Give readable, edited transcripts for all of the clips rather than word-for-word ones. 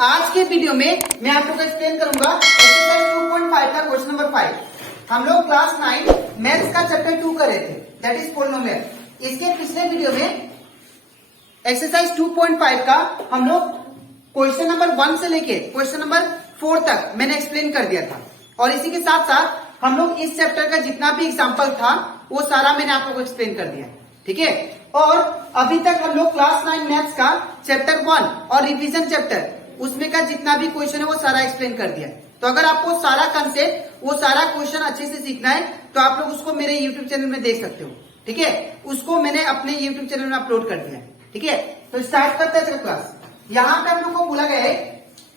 आज के वीडियो में मैं आप लोगों को एक्सप्लेन करूंगा एक्सरसाइज 2.5 का क्वेश्चन नंबर 5। हम लोग क्लास 9 मैथ्स का चैप्टर 2 कर रहे थे, दैट इज पॉलिनोमियल। इसके पिछले वीडियो में एक्सरसाइज 2.5 का हम लोग क्वेश्चन नंबर 1 से लेके क्वेश्चन नंबर 4 तक मैंने एक्सप्लेन कर दिया था, और इसी के साथ साथ हम लोग इस चैप्टर का जितना भी एग्जाम्पल था वो सारा मैंने आप लोगों को एक्सप्लेन कर दिया, ठीक है। और अभी तक हम लोग क्लास 9 मैथ्स का चैप्टर 1 और रिवीजन चैप्टर उसमें का जितना भी क्वेश्चन है वो सारा एक्सप्लेन कर दिया। तो अगर आपको सारा कंसेप्ट वो सारा क्वेश्चन अच्छे से सीखना है तो आप लोग उसको मेरे यूट्यूब चैनल में देख सकते हो, ठीक है। उसको मैंने अपने यूट्यूब चैनल में अपलोड कर दिया है, ठीक है। तो स्टार्ट करते हैं क्लास। यहाँ पे हम लोग को बोला गया है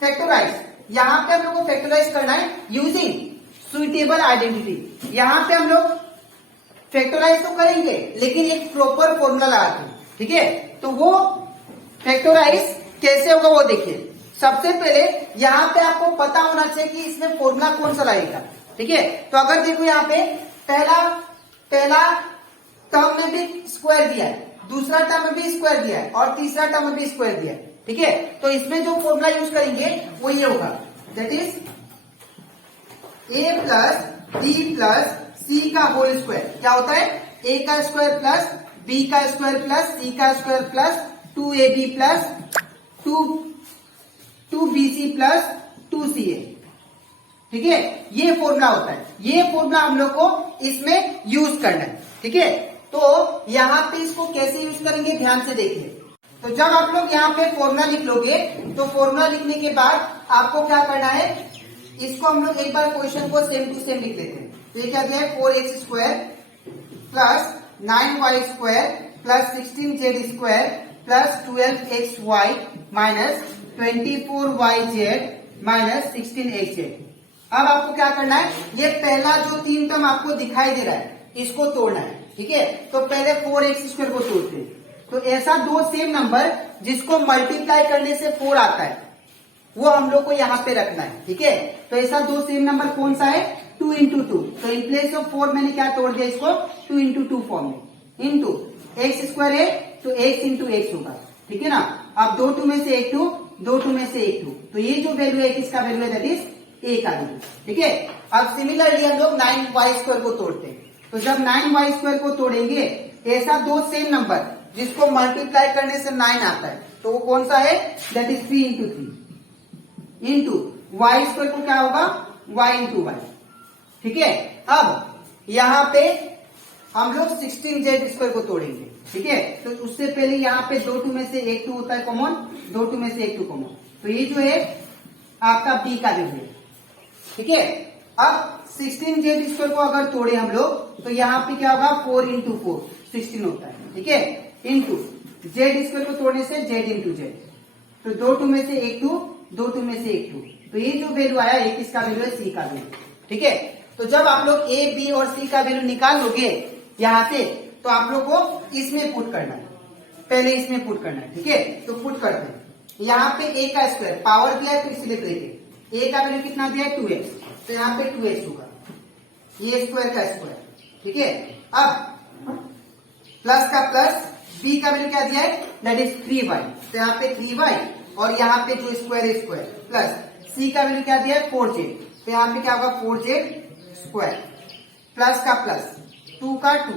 फैक्टराइज। यहाँ पे हम लोग को फैक्टराइज करना है यूजिंग सुइटेबल आइडेंटिटी। यहाँ पे हम लोग फैक्टराइज तो करेंगे लेकिन एक प्रॉपर फॉर्मूला लगा के, ठीक है। तो वो फैक्टराइज कैसे होगा वो देखिए। सबसे पहले यहाँ पे आपको पता होना चाहिए कि इसमें फॉर्मूला कौन सा लगेगा, ठीक है। तो अगर देखो यहाँ पे पहला टर्म में भी स्क्वायर दिया है, दूसरा टर्म में भी स्क्वायर दिया है और तीसरा टर्म में भी स्क्वायर दिया है, ठीक है। तो इसमें जो फॉर्मूला यूज करेंगे वो ये होगा, that is a plus b plus c का होल स्क्वायर। क्या होता है? a का स्क्वायर प्लस b का स्क्वायर प्लस c का square plus 2ab plus 2bc plus 2ca, ठीक है। ये फॉर्मूला होता है, ये फॉर्मूला हम लोग को इसमें यूज करना है, ठीक है। तो यहाँ पे इसको कैसे यूज करेंगे ध्यान से देखिए। तो जब आप लोग यहाँ पे फॉर्मूला लिख लोगे तो फॉर्मूला लिखने के बाद आपको क्या करना है, इसको हम लोग एक बार क्वेश्चन को सेम टू सेम लिख लेते हैं। तो ये क्या है, 4x square plus 9y square plus 16z square plus 12xy minus 24yz minus 16xz। अब आपको क्या करना है, ये पहला जो 3 टर्म आपको दिखाई दे रहा है इसको तोड़ना है, ठीक है। तो पहले 4x स्क्वायर को तोड़ते हैं। तो ऐसा दो सेम नंबर जिसको मल्टीप्लाई करने से 4 आता है वो हम लोग को यहाँ पे रखना है, ठीक है। तो ऐसा दो सेम नंबर कौन सा है, 2 into 2। तो इन प्लेस ऑफ 4 मैंने क्या तोड़ दिया इसको, 2 into 2 फॉर्म में। इंटू एक्स स्क्वायर है तो x into x होगा, ठीक है ना। अब 2 में से एक 2, 2 में से एक 2, तो ये जो वैल्यू है किसका वैल्यू है, दैट इज a का वैल्यू, ठीक है। अब सिमिलरली हम लोग 9y स्क्वायर को तोड़ते हैं। तो जब 9y स्क्वायर को तोड़ेंगे ऐसा दो सेम नंबर जिसको मल्टीप्लाई करने से 9 आता है तो वो कौन सा है, that is 3 into 3 into y square को क्या होगा, y into y, ठीक है। अब यहाँ पे हम लोग 16z स्क्वायर को तोड़ेंगे, ठीक है। तो उससे पहले यहाँ पे 2 में से एक 2 होता है कॉमन, 2 में से एक 2 कॉमन। तो ये जो है आपका b का वैल्यू है, ठीक है। अब 16z स्क्वायर को अगर तोड़े हम लोग तो यहाँ पे क्या होगा, 4 into 4 16 होता है, ठीक है। इंटू z स्क्वायर को तोड़ने से z into z, तो 2 में से एक 2, 2 में से एक 2, तो ये जो वैल्यू आया ये किसका वैल्यू है, c का वैल्यू, ठीक है। तो जब आप लोग a, b और c का वैल्यू निकाल लोगे यहाँ से तो आप लोग को इसमें पुट करना है, पहले इसमें पुट करना है, ठीक है। तो पुट करते हैं। यहाँ पे a का स्क्वायर पावर दिया है तो इसलिए करेंगे, a का वैल्यू कितना दिया है, 2x, तो यहाँ पे 2x होगा, ये स्क्वायर का स्क्वायर, ठीक है। अब प्लस का प्लस, b का वैल्यू क्या दिया है, दैट इज 3y, तो यहाँ पे 3y और यहाँ पे जो स्क्वायर है स्क्वायर प्लस c का वैल्यू क्या दिया है, 4z, तो यहाँ पे क्या होगा 4z स्क्वायर प्लस का प्लस 2 का 2,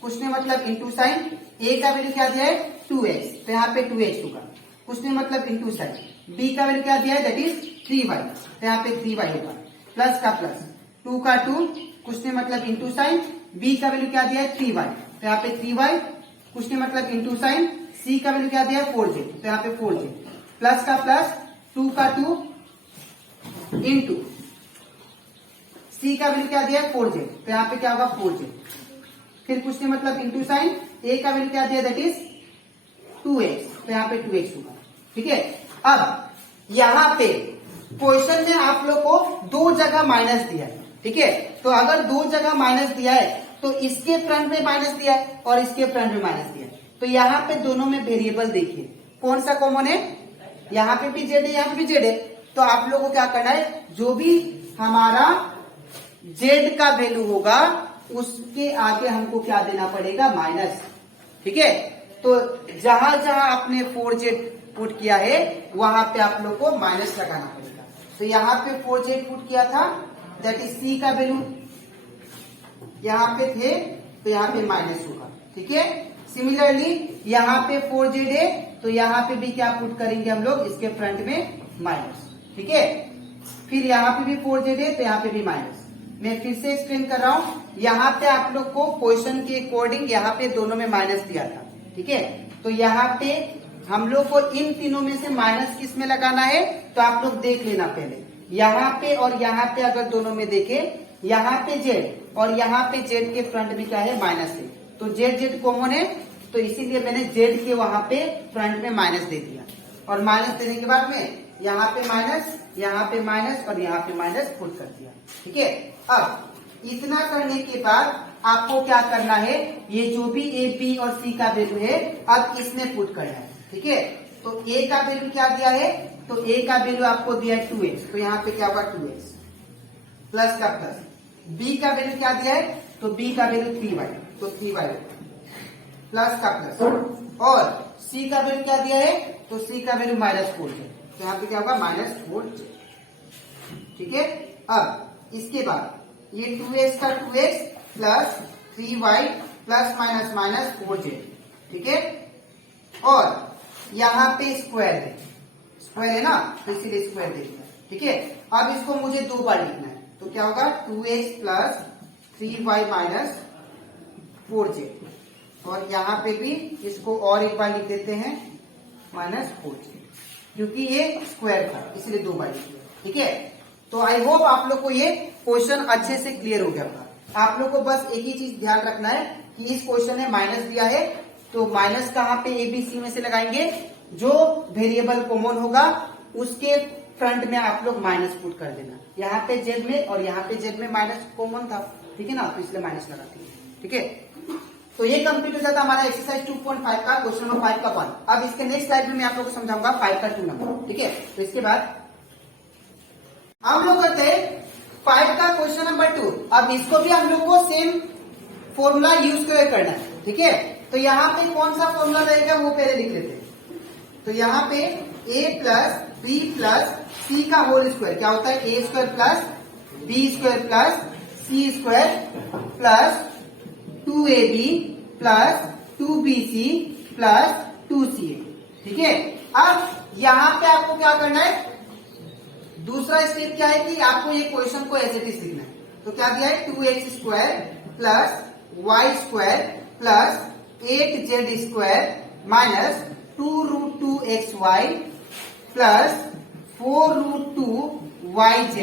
कुछ ने मतलब इंटू साइन, a का वैल्यू क्या दिया है 2x, तो यहाँ पे 2x होगा, कुछ ने मतलब इंटू साइन, b का वैल्यू क्या दिया है, दैट इज 3y, तो यहाँ पे 3y होगा, प्लस का प्लस 2 का 2, कुछ ने मतलब इंटू साइन, b का वैल्यू क्या दिया है 3y, तो यहाँ पे 3y, कुछ ने मतलब इंटू साइन, c का वैल्यू क्या दिया है 4z, तो यहाँ पे 4z, प्लस का प्लस 2 का 2 इंटू c का वैल्यू क्या दिया है 4z, तो यहाँ पे क्या होगा 4z, फिर कुछ ने मतलब इंटू साइन, a का वैल्यू क्या दिया दैट इज 2x, तो यहाँ पे 2x होगा, ठीक है। अब यहाँ पे क्वेश्चन में आप लोग को 2 जगह माइनस दिया है, ठीक है। तो अगर 2 जगह माइनस दिया है तो इसके फ्रंट में माइनस दिया है और इसके फ्रंट में माइनस दिया है, तो यहाँ पे दोनों में वेरिएबल देखिए कौन सा कॉमन है, यहाँ पे भी जेड है, यहाँ पे भी जेड है। तो आप लोगों को क्या करना है, जो भी हमारा जेड का वैल्यू होगा उसके आगे हमको क्या देना पड़ेगा, माइनस, ठीक है। तो जहां जहां आपने 4z पुट किया है वहां पे आप लोग को माइनस लगाना पड़ेगा। तो यहाँ पे 4z पुट किया था, दैट इज c का वैल्यू यहाँ पे थे, तो यहाँ पे माइनस होगा। ठीक है, सिमिलरली यहाँ पे 4z है, तो यहाँ पे भी क्या पुट करेंगे हम लोग, इसके फ्रंट में माइनस। ठीक है, फिर यहाँ पे भी 4z है, तो यहाँ पे भी माइनस। मैं फिर से एक्सप्लेन कर रहा हूँ, यहाँ पे आप लोग को क्वेश्चन के अकॉर्डिंग यहाँ पे दोनों में माइनस दिया था। ठीक है, तो यहाँ पे हम लोग को इन तीनों में से माइनस किस में लगाना है, तो आप लोग देख लेना पहले। यहाँ पे और यहाँ पे अगर दोनों में देखे, यहाँ पे जेड और यहाँ पे जेड के फ्रंट भी क्या है, माइनस है, तो जेड जेड कॉमन है, तो इसीलिए मैंने जेड के वहां पे फ्रंट में माइनस दे दिया। और माइनस देने के बाद में यहाँ पे माइनस, यहाँ पे माइनस और यहाँ पे माइनस पुट कर दिया। ठीक है, अब इतना करने के बाद आपको क्या करना है, ये जो भी ए बी और सी का वैल्यू है अब इसमें पुट करना है। ठीक है, तो ए का वैल्यू क्या दिया है, तो ए का वैल्यू आपको दिया है 2x, तो यहाँ पे क्या होगा 2x प्लस का प्लस। बी का वैल्यू क्या दिया है, तो बी का वैल्यू 3y, तो 3y प्लस का प्लस। और सी का वैल्यू क्या दिया है, तो सी का वैल्यू -4 है, तो यहाँ पे क्या होगा -4। ठीक है, अब इसके बाद ये 2x का 2x plus 3y plus minus minus 4z। ठीक है, और यहाँ पे स्क्वायर है ना, तो इसीलिए स्क्वायर दे दिया। ठीक है, अब इसको मुझे 2 बार लिखना है, तो क्या होगा 2x plus 3y minus 4z। और यहाँ पे भी इसको और एक बार लिख देते हैं -4z, क्योंकि ये स्क्वायर था इसलिए 2 बार लिख दिया। ठीक है, तो आई होप आप लोग को ये क्वेश्चन अच्छे से क्लियर हो गया होगा। आप लोग को बस एक ही चीज ध्यान रखना है कि इस क्वेश्चन में माइनस दिया है, तो माइनस कहाँ पे एबीसी में से लगाएंगे, जो वेरिएबल कॉमन होगा उसके फ्रंट में आप लोग माइनस पुट कर देना। यहाँ पे जेड में और यहाँ पे जेड में माइनस कॉमन था, ठीक है ना, तो इसलिए माइनस लगाते हैं। ठीक है, तो ये कंप्लीट हो जाता है हमारा एक्सरसाइज 2.5 का क्वेश्चन नंबर 5 का 1। अब इसके नेक्स्ट स्लाइड में मैं आप लोग को समझाऊंगा 5 का 2 नंबर। ठीक है, तो इसके बाद हम लोग करते हैं 5 का क्वेश्चन नंबर 2। अब इसको भी हम लोग को सेम फॉर्मूला यूज करना है। ठीक है, तो यहाँ पे कौन सा फॉर्मूला रहेगा वो पहले लिख लेते हैं। तो यहाँ पे a plus B plus C का होल स्क्वायर क्या होता है, A square plus B square plus C square plus 2ab plus 2bc plus 2ca। ठीक है, अब यहाँ पे आपको क्या करना है, दूसरा स्टेप क्या है कि आपको ये क्वेश्चन को एज इट इज लिखना है। तो क्या दिया है 2x square plus y square plus 8z square minus 2√2xy plus 4√2yz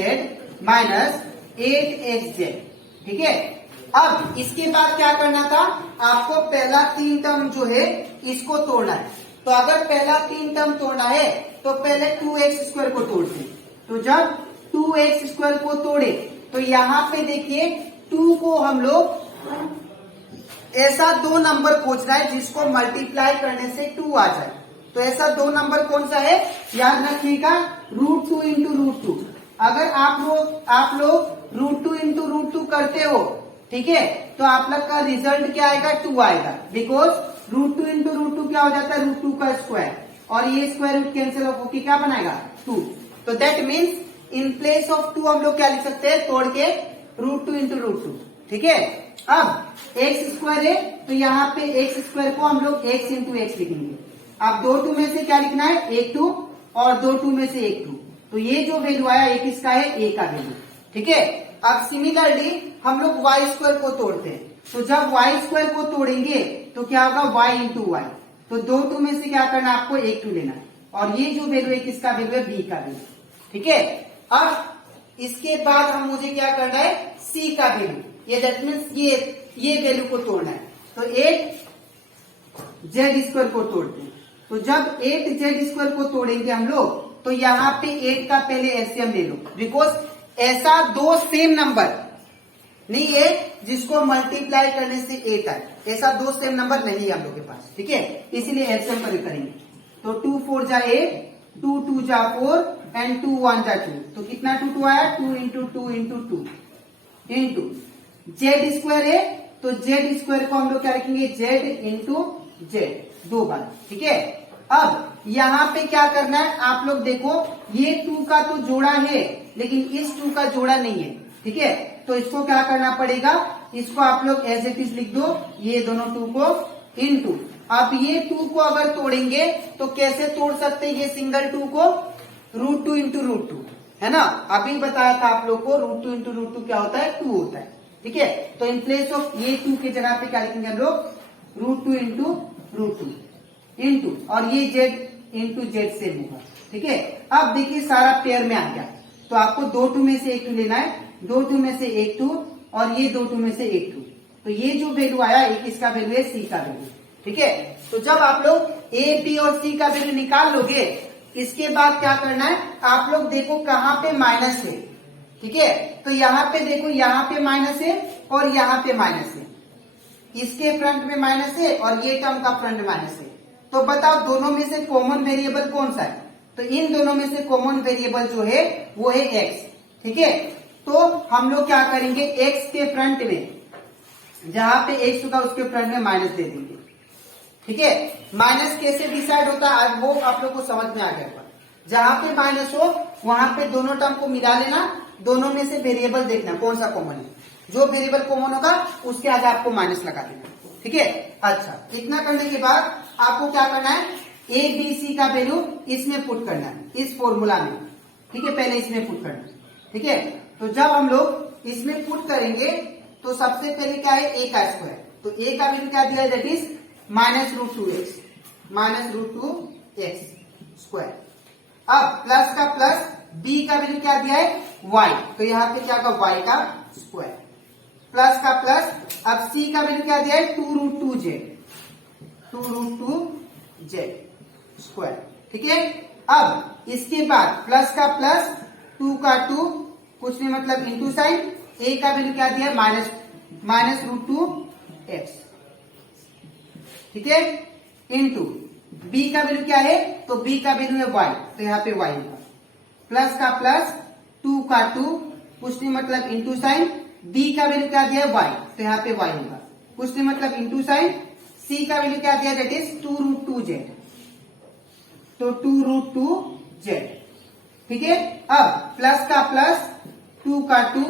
minus 8xz। ठीक है, अब इसके बाद क्या करना था, आपको पहला 3 टर्म जो है इसको तोड़ना है। तो अगर पहला 3 टर्म तोड़ना है तो पहले 2x स्क्वायर को तोड़ते हैं। तो जब 2x स्क्वायर को तोड़े तो यहाँ पे देखिए 2 को हम लोग ऐसा 2 नंबर खोजना है जिसको मल्टीप्लाई करने से 2 आ जाए। तो ऐसा 2 नंबर कौन सा है, याद रखिएगा √2 इंटू √2। अगर आप लोग √2 इंटू √2 करते हो, ठीक है, तो आप लोग का रिजल्ट क्या आएगा, 2 आएगा। बिकॉज √2 इंटू √2 क्या हो जाता है, √2 का स्क्वायर, और ये स्क्वायर रूट कैंसिल होकर क्या बनाएगा 2। तो that means in place of 2 हम लोग क्या लिख सकते हैं, तोड़ के √2 इंटू √2। ठीक है, अब x स्क्वायर है तो यहाँ पे x स्क्वायर को हम लोग x इंटू x लिखेंगे। अब 2 2 में से क्या लिखना है, 1 2 और 2 2 में से 1 2। तो ये जो वैल्यू आया ये किसका है, a का वैल्यू। ठीक है, अब सिमिलरली हम लोग y स्क्वायर को तोड़ते हैं। तो जब y स्क्वायर को तोड़ेंगे तो क्या होगा y इंटू वाई। तो 2 2 में से क्या करना है, आपको 1 2 लेना है, और ये जो वैल्यू है किसका वैल्यू है, b का वैल्यू। ठीक है, अब इसके बाद हम मुझे क्या करना है, c का वैल्यू, ये दैट मीन्स ये वैल्यू को तोड़ना है। तो 8z स्क्वायर को तोड़ते हैं। तो जब 8z स्क्वायर को तोड़ेंगे हम लोग तो यहाँ पे 8 का पहले एलसीएम ले लो, बिकॉज ऐसा 2 सेम नंबर नहीं है जिसको मल्टीप्लाई करने से 8 आए, ऐसा 2 सेम नंबर नहीं है हम लोग के पास। ठीक है, इसीलिए एलसीएम पर करेंगे। तो 2 4 जा 8, 2 2 जा 4 एंड 2 1 जा 2। तो कितना 2 2 आया, 2 into 2 into 2 into Z square है, तो जेड स्क्वायर को हम लोग क्या रखेंगे, जेड इंटू जेड 2 बार। ठीक है, अब यहाँ पे क्या करना है आप लोग देखो, ये 2 का तो जोड़ा है लेकिन इस 2 का जोड़ा नहीं है, ठीक है। तो इसको क्या करना पड़ेगा, इसको आप लोग एज इट इज लिख दो, ये दोनों 2 को इनटू। अब ये 2 को अगर तोड़ेंगे तो कैसे तोड़ सकते हैं ये सिंगल 2 को, √2 इंटू √2, है ना। अभी बताया था आप लोग को √2 इंटू √2 क्या होता है, 2 होता है, ठीक है। तो इन प्लेस ऑफ ये 2 के जगह पे क्या लिखेंगे हम लोग, √2 इंटू √2 इंटू, और ये z इंटू जेड से होगा, ठीक है। अब देखिए सारा पेयर में आ गया, तो आपको 2 2 में से एक 2 लेना है, 2 2 में से एक 2 और ये 2 2 में से एक 2। तो ये जो वैल्यू आया, एक इसका वैल्यू है, सी का वैल्यू, ठीक है। तो जब आप लोग ए बी और सी का वैल्यू निकाल लोगे, इसके बाद क्या करना है आप लोग देखो कहाँ पे माइनस है, ठीक है। तो यहाँ पे देखो, यहाँ पे माइनस है और यहाँ पे माइनस है, इसके फ्रंट में माइनस है और ये टर्म का फ्रंट माइनस है। तो बताओ दोनों में से कॉमन वेरिएबल कौन सा है, तो इन दोनों में से कॉमन वेरिएबल जो है वो है x, ठीक है। तो हम लोग क्या करेंगे, x के फ्रंट में जहां पे x होगा उसके फ्रंट में माइनस दे देंगे, ठीक है। माइनस कैसे डिसाइड होता है वो आप लोग को समझ में आ गया। जहां पे माइनस हो वहां पे दोनों टर्म को मिला लेना, दोनों में से वेरिएबल देखना कौन सा कॉमन है, जो वेरिएबल कॉमन होगा उसके आगे आपको माइनस लगा देना, ठीक है। अच्छा, इतना करने के बाद आपको क्या करना है, ए बी सी का वैल्यू इसमें पुट करना है, इस फॉर्मूला में, ठीक है। पहले इसमें पुट करना है, ठीक है। तो जब हम लोग इसमें पुट करेंगे तो सबसे पहले क्या है, ए का स्क्वायर, तो ए का वैल्यू क्या दिया है, that is -√2x, -√2x square. अब प्लस का प्लस, बी का वैल्यू क्या दिया है, y, तो यहाँ पे क्या होगा, y का स्क्वायर, प्लस का प्लस। अब c का वैल्यू क्या दिया है, 2√2z, 2√2z स्क्वायर, ठीक है। अब इसके बाद प्लस का प्लस, 2 का 2, कुछ नहीं मतलब इंटू साइन, a का वैल्यू क्या दिया है, -√2x, ठीक है, इंटू b का वैल्यू क्या है, तो b का वैल्यू है y, तो यहाँ पे y होगा, प्लस का प्लस, 2 का 2, कुछ नहीं मतलब इंटू साइन, b का वैल्यू क्या दिया है y, तो यहाँ पे y होगा, कुछ नहीं मतलब इंटू साइन, c का वैल्यू क्या दिया, दैट इज 2√2z, तो 2√2z, ठीक है। अब प्लस का प्लस, 2 का 2,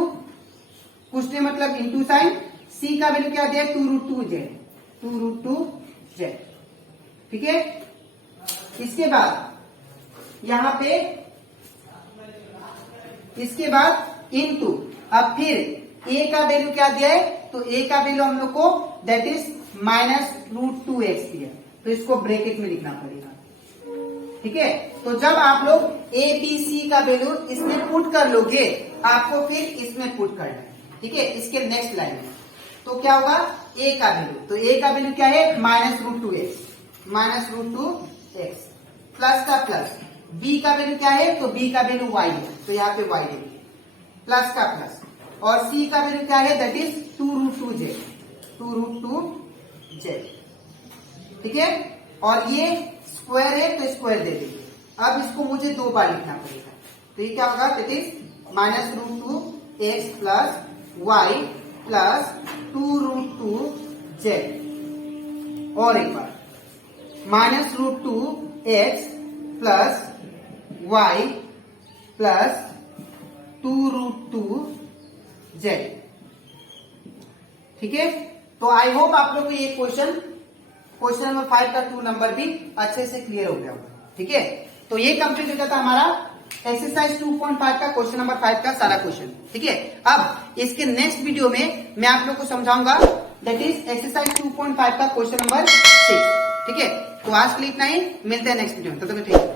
कुछ नहीं मतलब इंटू साइन, c का वैल्यू क्या दिया, 2√2z, 2√2z, ठीक है। इसके बाद यहाँ पे, इसके बाद इनटू, अब फिर a का वैल्यू क्या दिया है, तो a का वैल्यू हम लोग को दैट इज -√2x दिया, तो इसको ब्रैकेट में लिखना पड़ेगा, ठीक है। तो जब आप लोग a b c का वैल्यू इसमें पुट कर लोगे, आपको फिर इसमें पुट करना है, ठीक है, इसके नेक्स्ट लाइन में। तो क्या होगा, a का वैल्यू, तो a का वैल्यू क्या है, -√2x, -√2x, प्लस का प्लस, b का वैल्यू क्या है, तो b का वैल्यू y है, तो यहाँ पे y देंगे, प्लस का प्लस, और c का वैल्यू क्या है, दैट इज 2√2z, 2√2z, ठीक है। और ये स्क्वायर है तो स्क्वायर दे देंगे। अब इसको मुझे 2 बार लिखना पड़ेगा, तो ये क्या होगा, that is -√2x plus y plus 2√2z, और एक बार -√2x plus y plus 2√2z, ठीक है। तो आई होप आप लोग को ये क्वेश्चन नंबर 5 का 2 नंबर भी अच्छे से क्लियर हो गया होगा, ठीक है। तो ये कंप्लीट हो जाता हमारा एक्सरसाइज 2.5 का क्वेश्चन नंबर 5 का सारा क्वेश्चन, ठीक है। अब इसके नेक्स्ट वीडियो में मैं आप लोग को समझाऊंगा, दैट इज एक्सरसाइज 2.5 का क्वेश्चन नंबर 6, ठीक है। तो आज के लिए इतना ही, मिलते हैं नेक्स्ट वीडियो में, तब तक ठीक है।